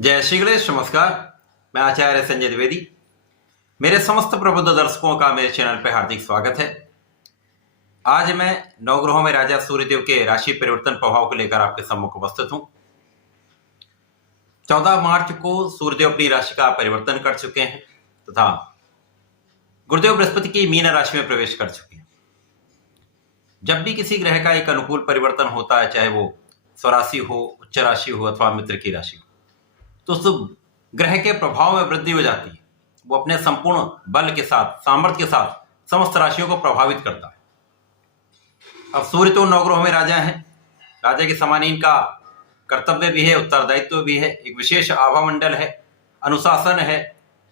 जय श्री गणेश। नमस्कार, मैं आचार्य संजय द्विवेदी। मेरे समस्त प्रबुद्ध दर्शकों का मेरे चैनल पर हार्दिक स्वागत है। आज मैं नवग्रहों में राजा सूर्यदेव के राशि परिवर्तन प्रभाव को लेकर आपके सम्मुख उपस्थित हूं। 14 मार्च को सूर्यदेव अपनी राशि का परिवर्तन कर चुके हैं तथा गुरुदेव बृहस्पति की मीन राशि में प्रवेश कर चुके हैं। जब भी किसी ग्रह का एक अनुकूल परिवर्तन होता है, चाहे वो स्वराशि हो, उच्च राशि हो अथवा मित्र की राशि हो, तो उस ग्रह के प्रभाव में वृद्धि हो जाती है। वो अपने संपूर्ण बल के साथ, सामर्थ्य के साथ समस्त राशियों को प्रभावित करता है। अब सूर्य तो नवग्रहों में राजा है। राजा के समान इनका कर्तव्य भी है, उत्तरदायित्व भी है, एक विशेष आभा मंडल है, अनुशासन है,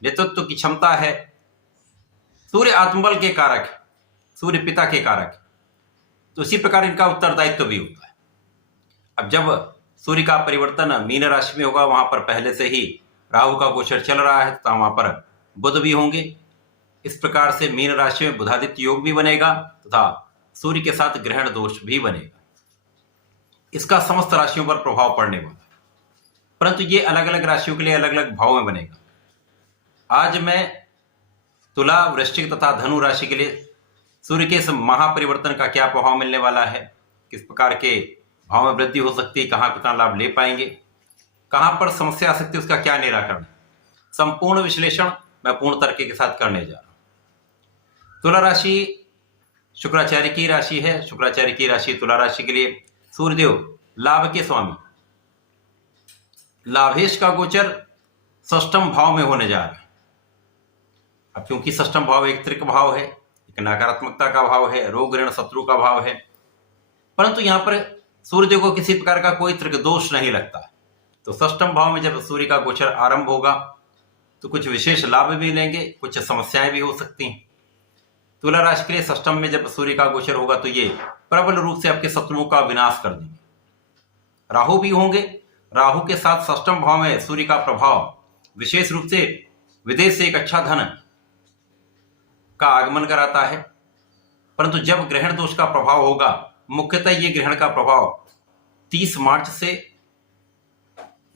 नेतृत्व की क्षमता है। सूर्य आत्मबल के कारक है, सूर्य पिता के कारक है, तो इसी प्रकार इनका उत्तरदायित्व भी होता है। अब जब सूर्य का परिवर्तन मीन राशि में होगा, वहां पर पहले से ही राहु का गोचर चल रहा है, तो वहां पर बुध भी होंगे। इस प्रकार से मीन राशि में बुधादित्य योग भी बनेगा तथा सूर्य के साथ ग्रहण दोष भी बनेगा। इसका समस्त राशियों पर प्रभाव पड़ने वाला है, परंतु ये अलग अलग राशियों के लिए अलग अलग भाव में बनेगा। आज मैं तुला, वृश्चिक तथा धनु राशि के लिए सूर्य के इस महापरिवर्तन का क्या प्रभाव मिलने वाला है, किस प्रकार के भाव में वृद्धि हो सकती है, कहां कितना लाभ ले पाएंगे, कहां पर समस्या आ सकती है, उसका क्या निराकरण है, संपूर्ण विश्लेषण मैं पूर्ण तर्क के साथ करने जा रहा हूं। तुला राशि शुक्राचार्य की राशि है। शुक्राचार्य की राशि तुला राशि के लिए सूर्यदेव लाभ के स्वामी, लाभेश का गोचर षष्ठम भाव में होने जा रहा है। अब क्योंकि षष्ठम भाव एक त्रिक भाव है, एक नकारात्मकता का भाव है, रोग ऋण शत्रु का भाव है, परंतु यहां पर सूर्यदेव को किसी प्रकार का कोई त्रिक दोष नहीं लगता है। तो षष्ठम भाव में जब सूर्य का गोचर आरंभ होगा तो कुछ विशेष लाभ भी लेंगे, कुछ समस्याएं भी हो सकती हैं। तुला राशि के लिए षष्ठम में जब सूर्य का गोचर होगा तो ये प्रबल रूप से आपके शत्रुओं का विनाश कर देंगे। राहु भी होंगे। राहु के साथ षष्ठम भाव में सूर्य का प्रभाव विशेष रूप से विदेश से एक अच्छा धन का आगमन कराता है, परंतु जब ग्रहण दोष का प्रभाव होगा, मुख्यतः ये ग्रहण का प्रभाव 30 मार्च से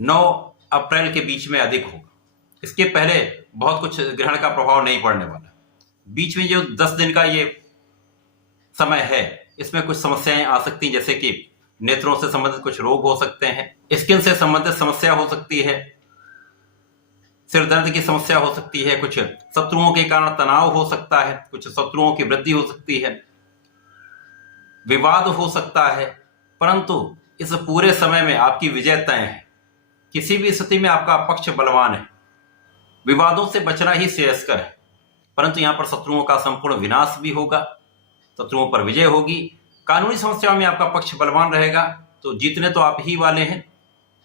9 अप्रैल के बीच में अधिक होगा। इसके पहले बहुत कुछ ग्रहण का प्रभाव नहीं पड़ने वाला। बीच में जो 10 दिन का ये समय है, इसमें कुछ समस्याएं आ सकती हैं, जैसे कि नेत्रों से संबंधित कुछ रोग हो सकते हैं, स्किन से संबंधित समस्या हो सकती है, सिर दर्द की समस्या हो सकती है, कुछ शत्रुओं के कारण तनाव हो सकता है, कुछ शत्रुओं की वृद्धि हो सकती है, विवाद हो सकता है। परंतु इस पूरे समय में आपकी विजय तय है। किसी भी स्थिति में आपका पक्ष बलवान है। विवादों से बचना ही श्रेयस्कर है, परंतु यहां पर शत्रुओं का संपूर्ण विनाश भी होगा, शत्रुओं पर विजय होगी। कानूनी समस्याओं में आपका पक्ष बलवान रहेगा, तो जीतने तो आप ही वाले हैं।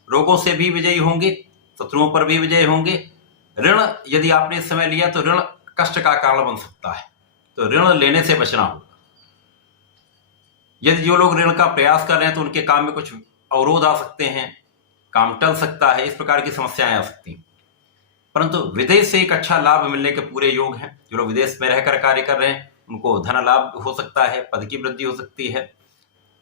रोगों से भी विजयी होंगे, शत्रुओं पर भी विजय होंगे। ऋण यदि आपने इस समय लिया तो ऋण कष्ट का कारण बन सकता है, तो ऋण लेने से बचना होगा। यदि जो लोग ऋण का प्रयास कर रहे हैं तो उनके काम में कुछ अवरोध आ सकते हैं, काम टल सकता है, इस प्रकार की समस्याएं आ सकती हैं। परंतु विदेश से एक अच्छा लाभ मिलने के पूरे योग हैं। जो लोग विदेश में रहकर कार्य कर रहे हैं उनको धन लाभ हो सकता है, पद की वृद्धि हो सकती है,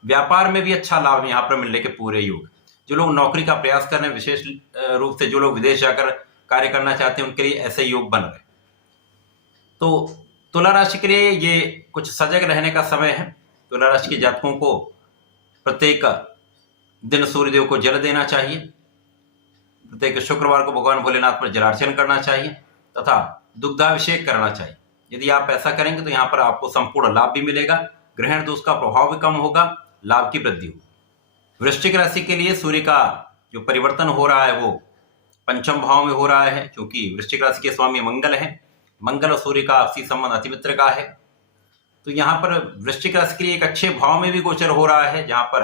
व्यापार में भी अच्छा लाभ यहाँ पर मिलने के पूरे योग। जो लोग नौकरी का प्रयास कर रहे हैं, विशेष रूप से जो लोग विदेश जाकर कार्य करना चाहते हैं, उनके लिए ऐसे योग बन रहे। तो तुला राशि के लिए ये कुछ सजग रहने का समय है। तुला राशि के जातकों को प्रत्येक दिन सूर्यदेव को जल देना चाहिए, प्रत्येक शुक्रवार को भगवान भोलेनाथ पर जलार्चन करना चाहिए तथा दुग्धाभिषेक करना चाहिए। यदि आप ऐसा करेंगे तो यहाँ पर आपको संपूर्ण लाभ भी मिलेगा, ग्रहण दोष का प्रभाव भी कम होगा, लाभ की वृद्धि होगी। वृश्चिक राशि के लिए सूर्य का जो परिवर्तन हो रहा है वो पंचम भाव में हो रहा है, क्योंकि वृश्चिक राशि के स्वामी मंगल है। मंगल और सूर्य का आपसी संबंध अति मित्र का है, तो यहाँ पर वृश्चिक राशि के लिए एक अच्छे भाव में भी गोचर हो रहा है, जहां पर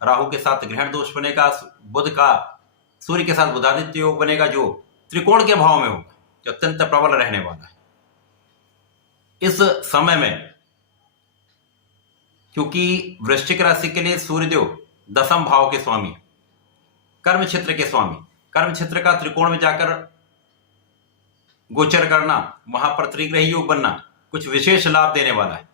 राहु के साथ ग्रहण दोष बनेगा, बुध का सूर्य के साथ बुधादित्य योग बनेगा, जो त्रिकोण के भाव में होगा, जो अत्यंत प्रबल रहने वाला है। इस समय में क्योंकि वृश्चिक राशि के लिए सूर्यदेव 10वें भाव के स्वामी, कर्म क्षेत्र के स्वामी, कर्म क्षेत्र का त्रिकोण में जाकर गोचर करना, वहां पर त्रिग्रही योग बनना कुछ विशेष लाभ देने वाला है।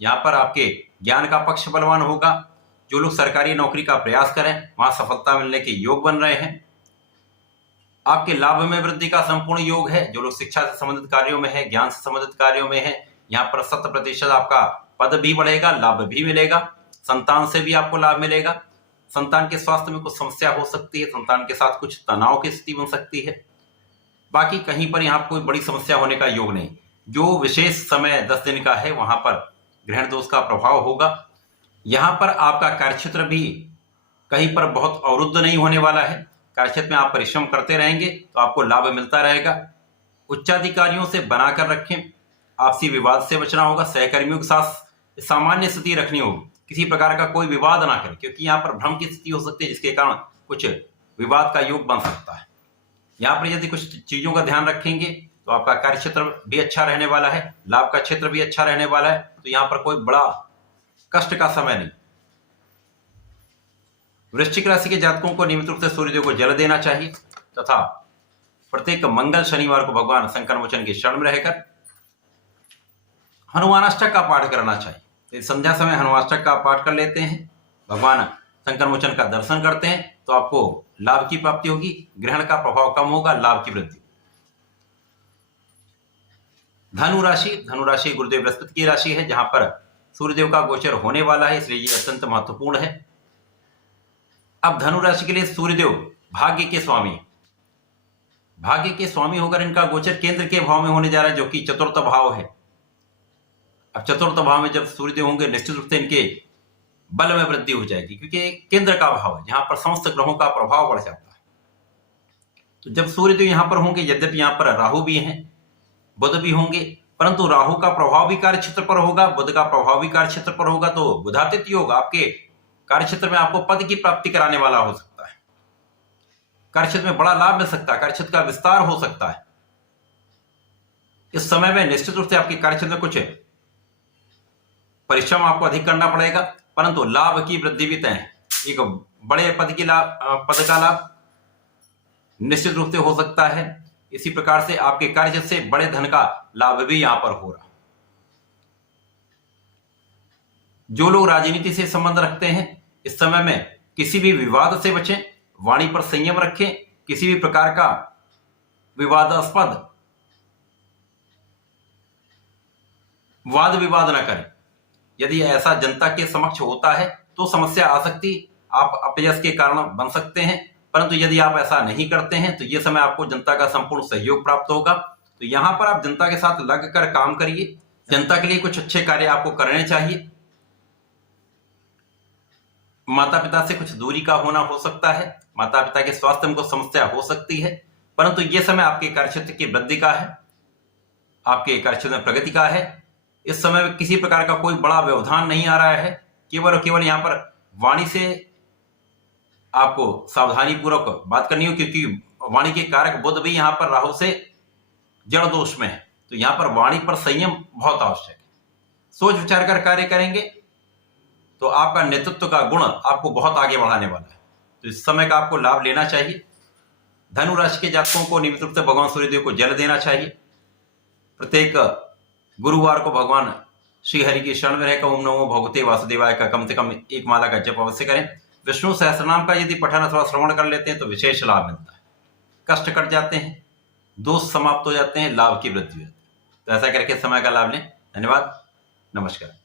यहां पर आपके ज्ञान का पक्ष बलवान होगा। जो लोग सरकारी नौकरी का प्रयास करें वहां सफलता मिलने के योग बन रहे हैं। आपके लाभ में वृद्धि का संपूर्ण योग है। जो लोग शिक्षा से संबंधित कार्यों में है, ज्ञान से संबंधित कार्यों में है, यहाँ पर 100% आपका पद भी बढ़ेगा, लाभ भी मिलेगा। संतान से भी आपको लाभ मिलेगा। संतान के स्वास्थ्य में कुछ समस्या हो सकती है, संतान के साथ कुछ तनाव की स्थिति बन सकती है। बाकी कहीं पर यहाँ कोई बड़ी समस्या होने का योग नहीं। जो विशेष समय 10 दिन का है वहां पर ग्रहण दोष का प्रभाव होगा। यहाँ पर आपका कार्यक्षेत्र भी कहीं पर बहुत अवरुद्ध नहीं होने वाला है। कार्यक्षेत्र में आप परिश्रम करते रहेंगे तो आपको लाभ मिलता रहेगा। उच्चाधिकारियों से बनाकर रखें, आपसी विवाद से बचना होगा। सहकर्मियों के साथ सामान्य स्थिति रखनी होगी, किसी प्रकार का कोई विवाद ना करें, क्योंकि यहाँ पर भ्रम की स्थिति हो सकती है जिसके कारण कुछ विवाद का योग बन सकता है। यहाँ पर यदि कुछ चीजों का ध्यान रखेंगे तो आपका कार्यक्षेत्र भी अच्छा रहने वाला है, लाभ का क्षेत्र भी अच्छा रहने वाला है। तो यहाँ पर कोई बड़ा कष्ट का समय नहीं। वृश्चिक राशि के जातकों को नियमित रूप से सूर्यदेव को जल देना चाहिए तथा प्रत्येक मंगल शनिवार को भगवान संकट मोचन की शरण में रहकर हनुमानाष्टक का पाठ करना चाहिए। संध्या समय हनुमानाष्टक का पाठ कर लेते हैं, भगवान संकट मोचन का दर्शन करते हैं तो आपको लाभ की प्राप्ति होगी, ग्रहण का प्रभाव कम होगा, लाभ की वृद्धि। धनु राशि गुरुदेव बृहस्पति की राशि है, जहां पर सूर्यदेव का गोचर होने वाला है, इसलिए ये अत्यंत महत्वपूर्ण है। अब धनु राशि के लिए सूर्यदेव भाग्य के स्वामी, भाग्य के स्वामी होकर इनका गोचर केंद्र के भाव में होने जा रहा है, जो कि चतुर्थ भाव है। अब चतुर्थ भाव में जब सूर्यदेव होंगे निश्चित रूप से इनके बल में वृद्धि हो जाएगी, क्योंकि केंद्र का भाव है जहां पर समस्त ग्रहों का प्रभाव बढ़ जाता है। तो जब सूर्यदेव यहां पर होंगे, यद्यपि यहां पर राहु भी हैं, बुध भी होंगे, परंतु राहु का प्रभाव भी कार्य क्षेत्र पर होगा, बुध का प्रभाव भी कार्य क्षेत्र पर होगा। तो बुधादित्य योग आपके कार्य क्षेत्र में आपको पद की प्राप्ति कराने वाला हो सकता है। कार्य क्षेत्र में बड़ा लाभ मिल सकता है, कार्य क्षेत्र का विस्तार हो सकता है। इस समय में निश्चित रूप से आपके कार्य क्षेत्र में कुछ परिश्रम आपको अधिक करना पड़ेगा, परंतु लाभ की वृद्धि भी तय है। एक बड़े पद का लाभ निश्चित रूप से हो सकता है। इसी प्रकार से आपके कार्य से बड़े धन का लाभ भी यहां पर हो रहा। जो लोग राजनीति से संबंध रखते हैं, इस समय में किसी भी विवाद से बचें, वाणी पर संयम रखें, किसी भी प्रकार का विवादास्पद वाद विवाद न करें। यदि ऐसा जनता के समक्ष होता है तो समस्या आ सकती, आप अपयश के कारण बन सकते हैं, परंतु यदि आप ऐसा नहीं करते हैं तो यह समय आपको जनता का संपूर्ण सहयोग प्राप्त होगा। तो यहां पर आप जनता के साथ लगकर काम करिए, जनता के लिए कुछ अच्छे कार्य आपको करने चाहिए। माता पिता से कुछ दूरी का होना हो सकता है, माता पिता के स्वास्थ्य में कुछ समस्या हो सकती है, परंतु यह समय आपके कार्यक्षेत्र की वृद्धि का है, आपके कार्यक्षेत्र में प्रगति का है। इस समय में किसी प्रकार का कोई बड़ा व्यवधान नहीं आ रहा है, केवल और केवल यहां पर वाणी से आपको सावधानी पूर्वक बात करनी हो, क्योंकि वाणी के कारक बुध भी यहां पर राहु से जड़ दोष में है। तो यहां पर वाणी पर संयम बहुत आवश्यक है। सोच विचार कर कार्य करेंगे तो आपका नेतृत्व का गुण आपको बहुत आगे बढ़ाने वाला है। तो इस समय का आपको लाभ लेना चाहिए। धनु राशि के जातकों को नियमित रूप से भगवान सूर्यदेव को जल देना चाहिए। प्रत्येक गुरुवार को भगवान श्री हरि की शरण में रहकर ओम नमो भगवते वासुदेवाय का कम से कम एक माला का जप अवश्य करें। विष्णु सहस्रनाम का यदि पठन अथवा श्रवण कर लेते हैं तो विशेष लाभ मिलता है, कष्ट कट जाते हैं, दोष समाप्त हो जाते हैं, लाभ की वृद्धि होती है। तो ऐसा करके समय का लाभ लें। धन्यवाद, नमस्कार।